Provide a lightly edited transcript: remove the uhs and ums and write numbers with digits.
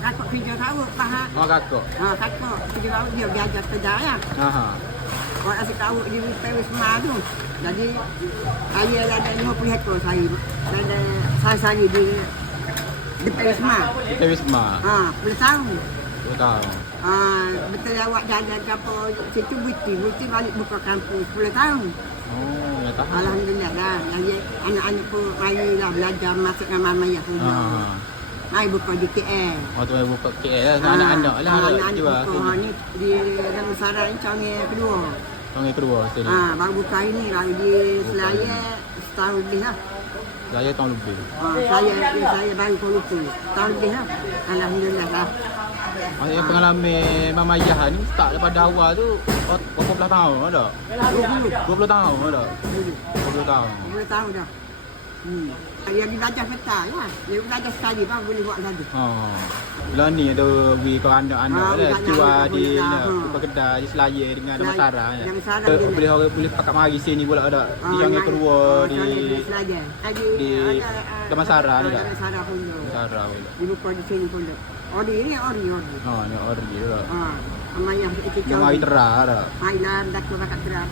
kakak kerja tahu faham. Oh kakak. Kakak kerja tahu dia belajar kerja ya. Orang asyik tahu di Wisma tu. Jadi saya ada 50 ekor saya. Saya di Wisma. Di Wisma. Boleh tahu. Boleh tahu. Betul awak jalan ke apa situ Buti balik buka kampus. Boleh tahu. Oh, ya tahu. Alhamdulillah dah. Jadi anak-anak pun mari lah belajar masuk dengan mama ya pun. Mari buka di KL. Oh, tu buka KL lah. Anak-anak lah ada jual. Ni di Damansara ni canggih kedua. Canggih kedua sini. Baru buka ini baru di Selayar setahun lebih lah. Saya tahun lebih. Saya baru pun lupa. Tahun lebih lah. Alhamdulillah lah. Maksudnya pengalaman Mama Yah ni start daripada awal tu berapa belas tahun ada? 20 tahun ada? 20 tahun. 20 tahun dah. Dia belajar peta lah. Dia belajar sekali pun boleh buat lagi. Bila ni ada bagi ke anak-anak lah. Jual di kedai di Selayar dengan Damansara. Boleh pakai mari sini pula ada. Di Jangan Kedua di Damansara ni tak? Damansara pun ada. Damansara pula. Di lupa di sini pun ada. Ori ni ori. Ni ori tu lah. Amayah kita yang mari terah dah. Mainan dah tu pakai terah.